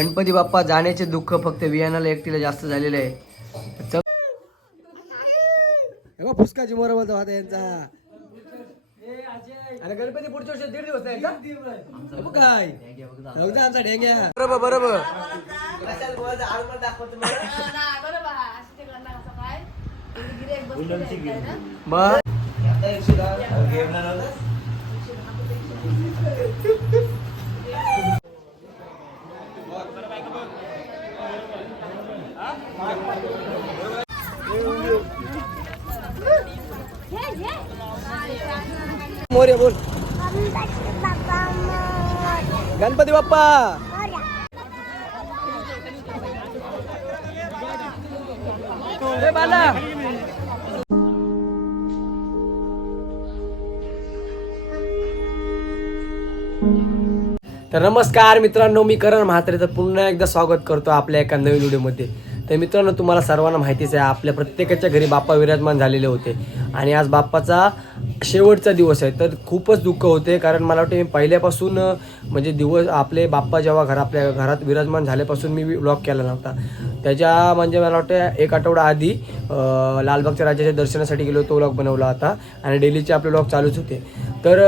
गणपती बाप्पा जाण्याचे दुःख फक्त वियानाला एकटीला जास्त झालेले आहे. च- हे बघ, फुसकाची मोर बोलतो आता यांचा. आणि गणपती पुढच्या वर्षी दीड दिवस? हे बघ काय. दे आमचा ढेंग्या. बरोबर बरोबर. मग मोर्या बोल. गणपती बाप्पा. बाला. तर नमस्कार मित्रांनो मी करण म्हात्रे तर पुन्हा एकदा स्वागत करतो आपल्या एका नवीन व्हिडिओमध्ये. तर मित्रांनो तुम्हाला सर्वांना माहितीच आहे आपल्या प्रत्येकाच्या घरी बाप्पा विराजमान झालेले होते. आणि आज बाप्पाचा शेवटचा दिवस आहे. तर खूपच दुःख होते. कारण मला वाटते मी पहिल्यापासून म्हणजे दिवस आपले बाप्पा जेव्हा घर आपल्या घरात विराजमान झाल्यापासून मी ब्लॉग केला नव्हता. त्याच्या म्हणजे मला वाटतं एक आठवडा आधी लालबागच्या राजाच्या दर्शनासाठी गेलो. तो ब्लॉग बनवला होता. आणि डेलीचे आपले ब्लॉग चालूच होते. तर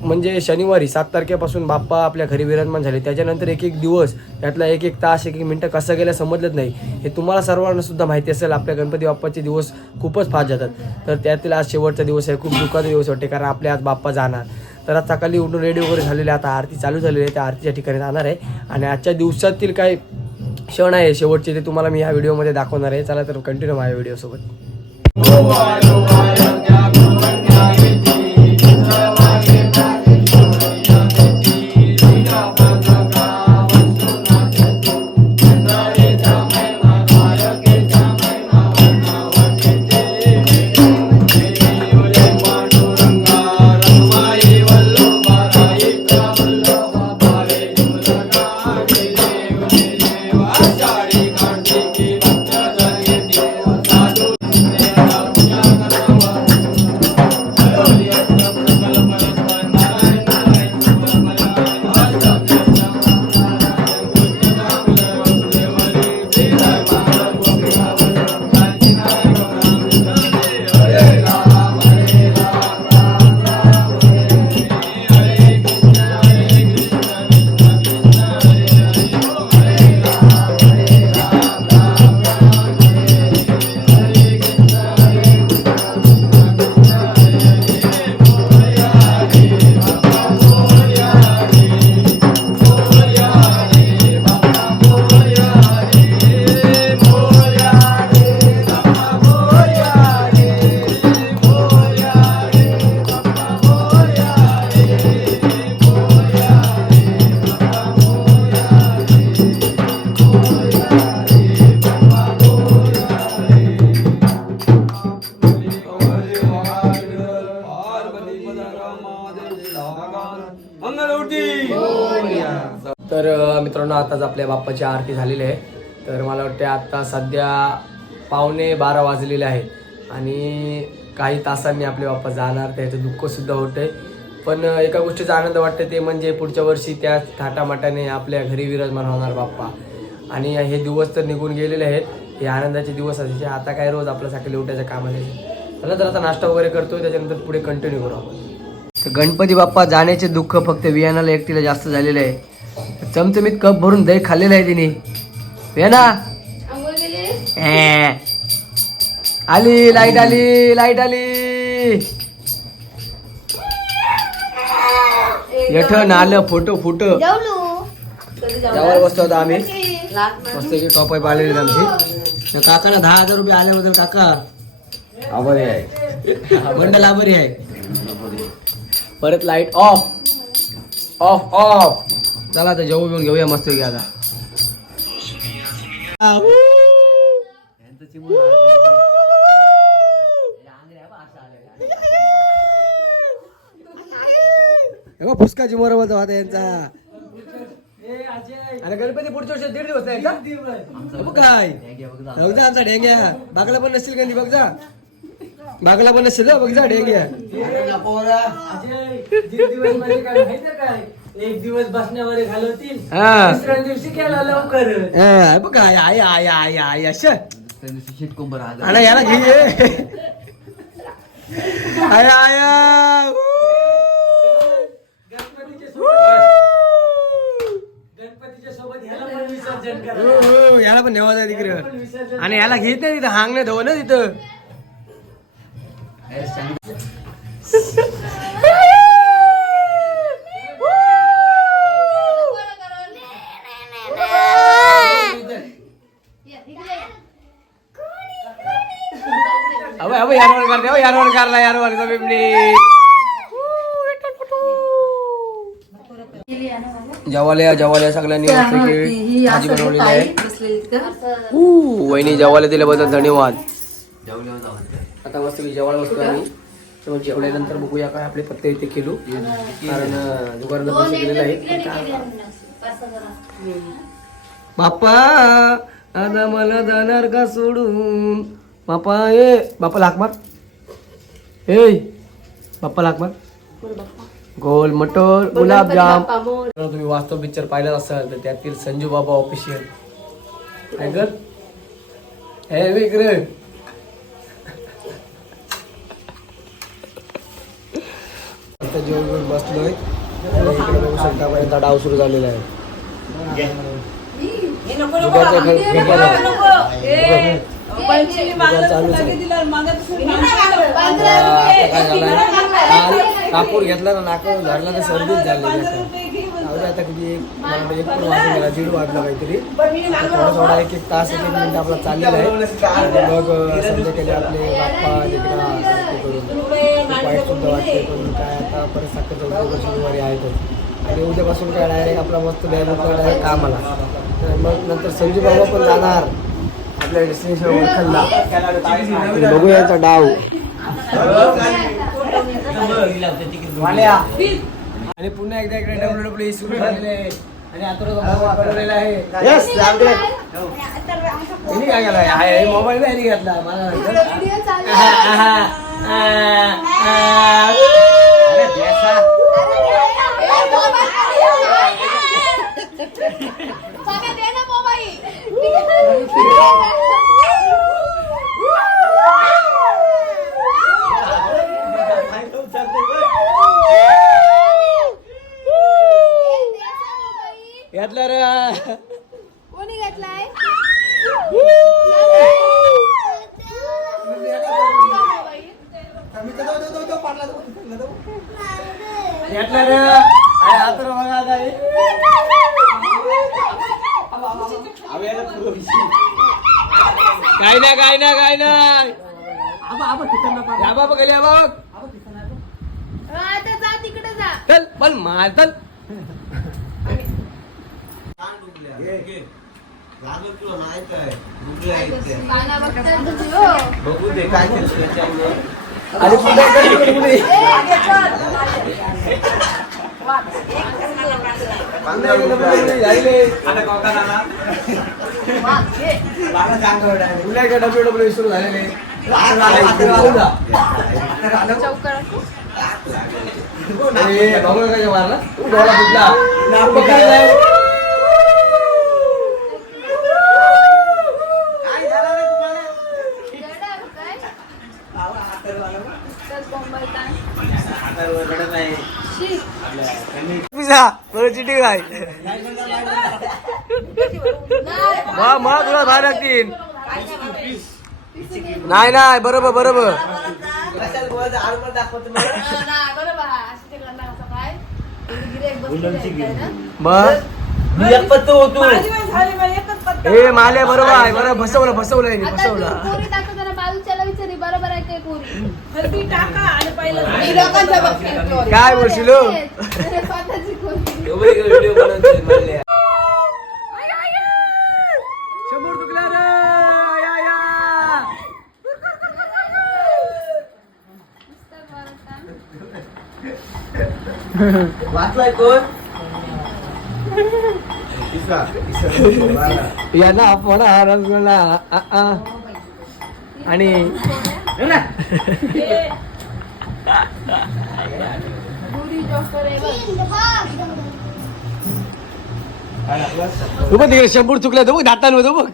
म्हणजे शनिवारी सात तारखेपासून बाप्पा आपल्या घरी विराजमान झाले. त्याच्यानंतर एक एक दिवस त्यातला एक एक तास एक एक मिनटं कसं गेलं समजलंच नाही. हे तुम्हाला सर्वांना सुद्धा माहिती असेल. आपल्या गणपती बाप्पाचे दिवस खूपच फास्ट जातात. तर त्यातील आज शेवटचा दिवस आहे. खूप दुःख दुःखाचा दिवस वाटते कारण आपले आज बाप्पा जाणार. तर आज सकाळी उठून रेडी वगैरे झालेले आता आरती चालू झालेली आहे त्या आरतीच्या ठिकाणी जाणार आहे. आणि आजच्या दिवसातील काही क्षण आहे शेवटचे ते तुम्हाला मी या व्हिडिओमध्ये दाखवणार आहे. चला तर कंटिन्यू माझ्या व्हिडिओसोबत बाप्पाची आरती झालेली आहे. तर मला वाटते आत्ता सध्या पावणे बारा वाजलेले आहेत आणि काही तासांनी आपले बाप्पा जाणार त्याचं दुःखसुद्धा होतं आहे पण एका गोष्टीचा आनंद वाटतं ते म्हणजे पुढच्या वर्षी त्याच थाटामाटाने आपल्या घरी विराजमान होणार बाप्पा. आणि हे दिवस तर निघून गेलेले आहेत. हे आनंदाचे दिवस असायचे आता काय रोज आपल्या सकाळी उठायचं काम असायचे चला तर आता नाश्ता वगैरे करतो त्याच्यानंतर पुढे कंटिन्यू करू आपण. तर गणपती बाप्पा जाण्याचे दुःख फक्त वियानाला एकटीला जास्त झालेलं आहे. चमचमीत कप भरून दही खाल्लेलं आहे तिने. ये ना? आली लाइट आली लाइट आली. येठ नाल फोटो फोटो. त्यावर बसतो होतो आम्ही. मस्त की टॉप आहे पाळलेली आमची. तर काकाला दहा हजार रुपये आल्याबद्दल काका आभारी आहे. बंडल आभारी आहे. परत लाइट ऑफ. Of of. चला आता जेवू घेऊन घेऊया मस्त घ्या आता. हे बघ, फुसकाची बोलतो आता यांचा. आणि गणपती पुढच्या वर्षी दीड दिवस आहे का बघ काय. आमचा ढेंग्या. बागला पण नसतील गंदी बघ जा. बागला पण नसेल हं, बघ झाड घ्या. एक दिवस बसण्यावर घालवतील हा. दुसऱ्या दिवशी केला लवकर. हा, बघ आय आय आय आय आय अशा. शिटकोंबर आला. आणि याला घे. आय आय गणपतीच्या सोबत गणपतीच्या सोबत ह्याला पण विसर्जन करा याला पण तिकडे. आणि याला घेत नाही तिथं हांग नाही धुवं ना तिथं. अबे अबे यारवर करते अबे यारवर करला यारवर बिबली जवाल्या जवाल्या सगळ्यांनी भाजी बनवलेली आहे वहिनी जेवायला दिल्याबद्दल धन्यवाद. आता मस्त मी जेवायला बसतो आम्ही. जेवल्यानंतर बघूया काय आपले पत्ते इथे केलो. कारण अं, दुकानाला पैसे गेलेले आहेत. बाप्पा आता मला जाणार का सोडून? बाप्पा ए बाप्पा लाक मार. ए बाप्पा लाक मार. गोल मटर गुलाबजाम जर तुम्ही वास्तव पिक्चर पाहिलाच असाल तर त्यातील संजू बाबा ऑफिशियल काय कर हे विक्रे जेवण घेऊन बसलोय. आणि इकडे डाव सुरू झालेला आहे. आहे. कापूर घेतला ना नाकावर धरला तर सर्दीच झाली आता किती मला एक पण वाजून गेला दीड वाजला काहीतरी. थोडा थोडा एक एक तास एक एक मिनिट आपला चाललेला आहे. मग संध्याकाळी आपले बाप्पा तिकडं करून वाईट सुद्धा वाटते पण काय आता परत साखर चौदा शनिवारी आहेतच आणि उद्यापासून काय डायरेक्ट आपला मस्त बॅग डायरेक्ट कामाला. तर मग नंतर संजू बाबा पण जाणार. आपल्या डेस्टिनेशन ओळखला. बघूया याचा डाव. आणि पुन्हा एकदा इकडे डब्ल्यू डब्ल्यू सुरू झालेले आहे. आणि आता बनवलेला आहे. हिने काय केलं आहे. मोबाईल नाही घेतला. मला वाटतं. आहा, आहा, आहा, आहा. अरे, बेसा. घेतला रे कोणी घेतलाय घेतला रे अरे आता रे बघा आता हे. काय ना काय ना काय नाही. या बाबा गेले या बाबा. आता जा तिकडे जा. चल पण मार चल. बघू दे काय इकडे पुढे. पुन्हा डब्ल्यू डब्ल्यू सुरू झालेले मारला तू डोळा फुटला चिटिंग आहे. मग मग तुला बाहेर लागतील. नाही नाही बरोबर बरोबर. हा, नाही, बरोबर आहे. असं ते करणार असं काय? गिऱ्हाईक बसलेलं आहे ना? मग हे? माले बरोबर आहे बरोबर बसवलं बसवलं यांनी, आता बसवलं तू पोरी दाखवताना बाजूच्याला विचारी बरोबर आहे काय पोरी काय बोलशील हो? अरे, स्वतःची पोरी व्हिडिओ बनवतोय म्हणले शंभर तुकल्या रे या, या. नुसतं बोलत आहे. वाचलाय कोण यांना आपण हा रसगुल्ला. आणि. तू पण तिकडे शंभर चुकल्या तो बघ दातान होतो बघ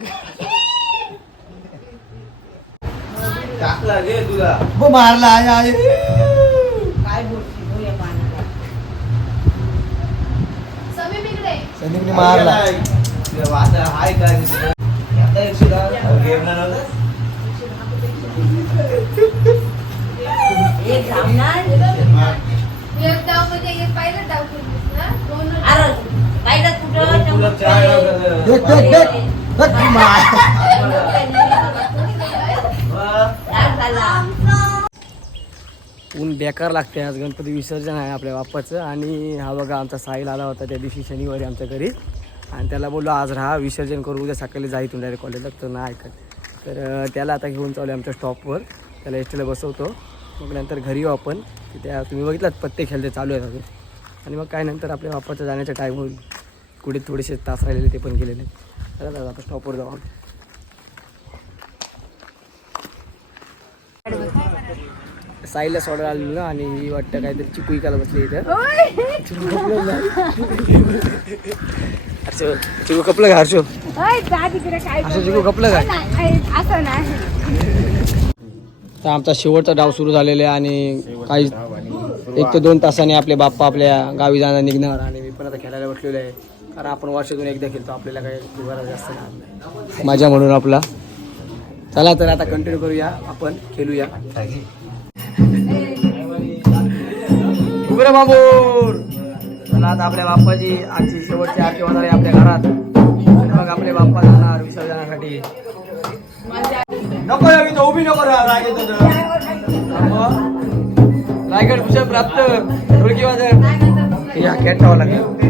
टाकला रे तुला मारला आय आय समीप इकडे. संदीपने मारला? हाय काय? एक बेकार लागते आज गणपती विसर्जन आहे आपल्या बाप्पाचं. आणि हा बघा आमचा साहिल आला होता त्या दिवशी शनिवारी आमच्या घरी. आणि त्याला बोललो आज राहा विसर्जन करू उद्या सकाळी जा इथून डायरेक्ट कॉलेजला तर नाही ऐकत. तर त्याला आता घेऊन चालू आमच्या स्टॉपवर त्याला एस टीला बसवतो. मग नंतर घरी येऊ आपण. तिथे तुम्ही बघितलात पत्ते खेळते चालू आहेत अजून. आणि मग काय नंतर आपल्या बाप्पाचं जाण्याचा टाईम होईल. कुठे थोडेसे तास राहिलेले ते पण गेलेले चला दादा आता स्टॉपवर जाऊ साईला सोडायला आलेलो आणि ही वाटतं काहीतरी चिकू इकायला बसली इथं. चिकू कपलं का हर्षो हर्षो चिकू कपलं का? असं नाही. तर आमचा शेवटचा डाव सुरू झालेला आहे आणि काही एक ते दोन तासाने आपले बाप्पा आपल्या गावी जाणार निघणार आणि मी पण आता खेळायला बसलेलो आहे. कारण आपण वर्षातून एकदा खेळतो आपल्याला काही जास्त माझ्या म्हणून आपला. चला तर आता कंटिन्यू करूया आपण खेळूया. उघडा बाबूर चला आता आपल्या बाप्पाची आजची शेवटची आरती होणार आहे आपल्या घरात. मग आपले बाप्पा जाणार विसर्जनासाठी. नको मी तो उभी नको राहा रायगड रायगड भूषण प्राप्त. ढोलकी वाजन या कॅट ठेवा लागेल.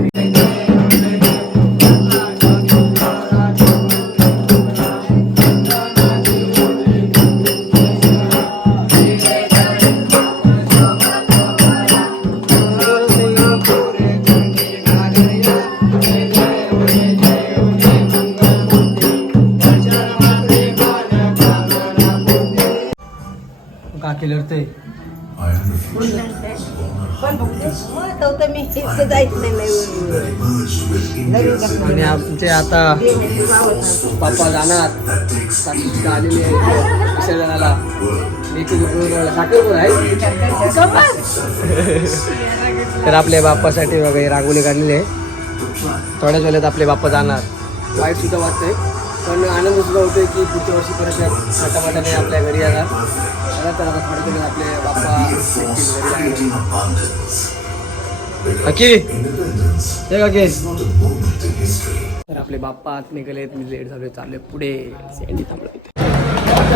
आणि आमचे आता पप्पा जाणार. साक्षी आलेली आहे. विसर्जनाला. लेकी आहे. तर आपल्या बाप्पासाठी वगैरे रांगोळी काढलेली आहे. थोड्याच वेळेत आपले बाप्पा जाणार. वाईट सुद्धा वाटतंय. पण आनंद सुद्धा होतोय की पुढच्या वर्षी परत या आपल्या घरी येणार. तर आपले बाप्पा आत निघाले मी लेट झालोय चाललोय पुढे. सँडी थांबलो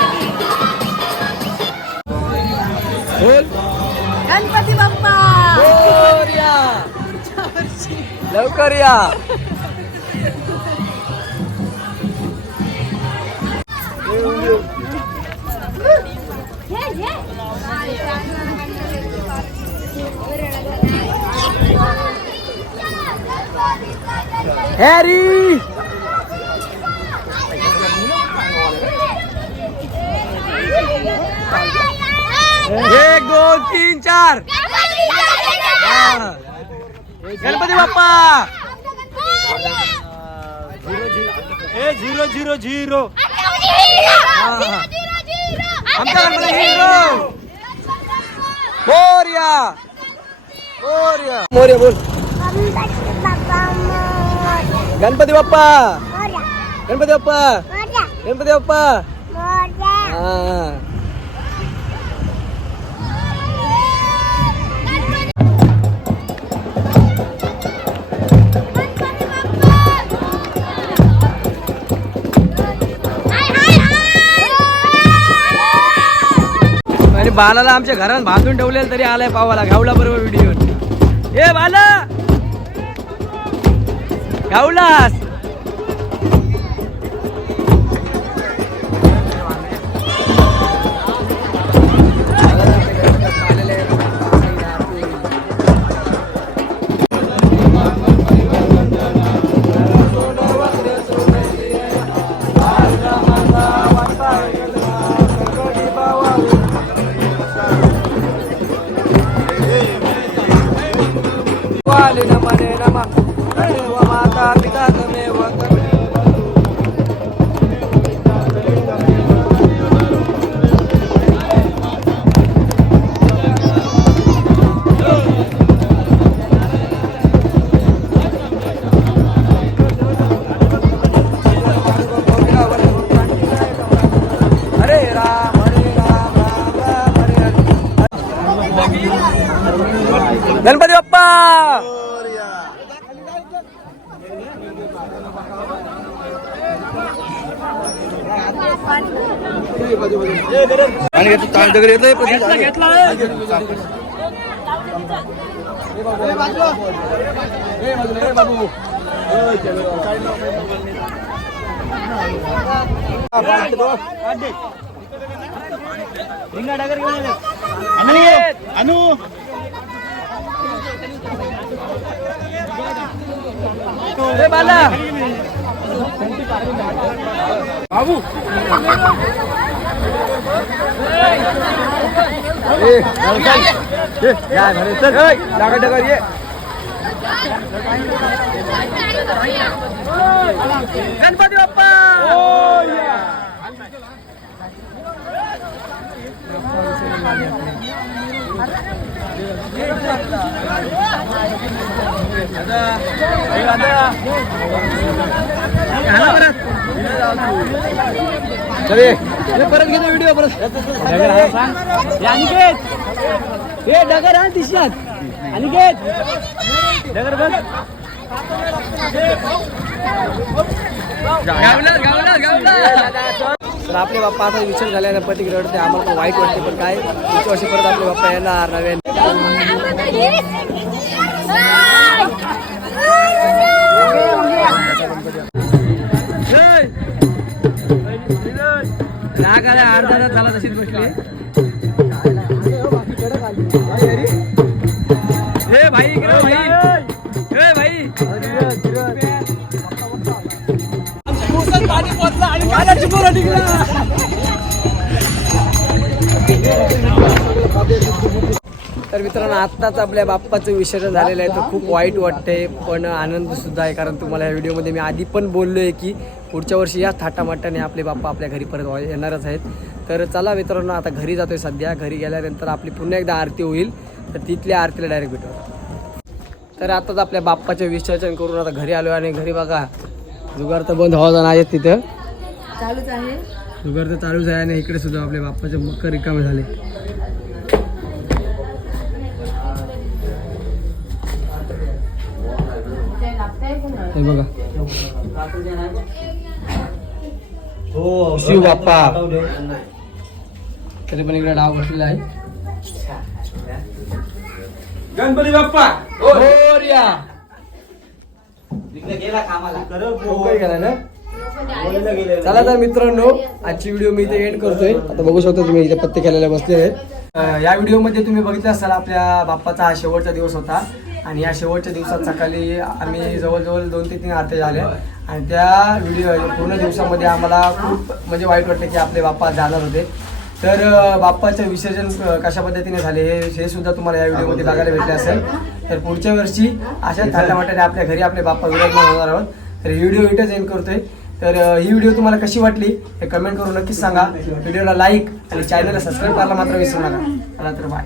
बोल. गणपती बाप्पा. लवकर या. हॅरी एक दोन तीन चार. गणपती बाप्पा. ए झिरो झिरो झिरो. आमचा गणपती झिरो मोर्या. मोर्या. मोर्या बोल. गणपती बाप्पा. गणपती बाप्पा. गणपती बाप्पा. हा. बालाला आमच्या घरात बांधून ठेवलेलं तरी आलाय पावाला. घावला बरोबर व्हिडिओ. ए बाला! घावलास! गणपती बाप्पा आणि तू तांदूळ येतोय अनु ए बाला बाबू. डागा डागा ये. गणपती बाप्पा. चले परत घेतो व्हिडिओ परत हे डगर हा दिसलात अनिकेत डगर बघ तर आपले बाप्पा आता विचार झाल्याने पती रडते आम्हाला पण वाईट वाटते पण काय? पुढच्या वर्षी परत आपले बाप्पा येणार नव्याने. अर्धा तास झाला तशीच बसली. हे भाई इकडे भाई. हे भाई. तर मित्रांनो आत्ताच आपल्या बाप्पाचं विसर्जन झालेलं आहे. तर खूप वाईट वाटतंय पण आनंद सुद्धा आहे. कारण तुम्हाला या व्हिडिओमध्ये मी आधी पण बोललो आहे की पुढच्या वर्षी या थाटामाटाने आपले बाप्पा आपल्या घरी परत येणारच आहेत. तर चला मित्रांनो आता घरी जातोय सध्या. घरी गेल्यानंतर आपली पुन्हा एकदा आरती होईल. तर तिथल्या आरतीला डायरेक्ट भेटू तर आताच आपल्या बाप्पाचं विसर्जन करून आता घरी आलो आणि घरी बघा जुगार तर बंद हवा आहेत तिथं. चालूच आहे. जुगार तर चालूच आहे आणि इकडे सुद्धा आपल्या बाप्पाचे मकर रिकामे झाले? हे बघा. हो शिव बाप्पा. तरी पण इकडे डाव बसलेला आहे. गणपती बाप्पा. मोरया. तिकडे गेला कामाला. लवकर गेला ना? चला तर मित्रांनो आजची व्हिडिओ मी इथे एंड करतोय. आता बघू शकता तुम्ही इथे पत्ते केलेले बसले आहेत. अं, या व्हिडिओमध्ये तुम्ही बघितलं असाल आपल्या बाप्पाचा हा शेवटचा दिवस होता. आणि या शेवटच्या दिवसात सकाळी आम्ही जवळजवळ दोन ते तीन आरती झाल्या आणि त्या व्हिडिओ पूर्ण दिवसामध्ये आम्हाला खूप म्हणजे वाईट वाटलं की आपले बाप्पा जाणार होते. तर बाप्पाचं विसर्जन कशा पद्धतीने झाले हे हे सुद्धा तुम्हाला या व्हिडिओमध्ये बघायला भेटले असेल. तर पुढच्या वर्षी अशा थाटामाटाने आपल्या घरी आपले बाप्पा विराजमान होणार आहोत. तर ही व्हिडिओ इथंच एंड करतोय. तर ही व्हिडिओ तुम्हाला कशी वाटली हे कमेंट करून नक्कीच सांगा. व्हिडिओला लाईक आणि चॅनलला सबस्क्राईब करायला मात्र विसरू नका. चला तर बाय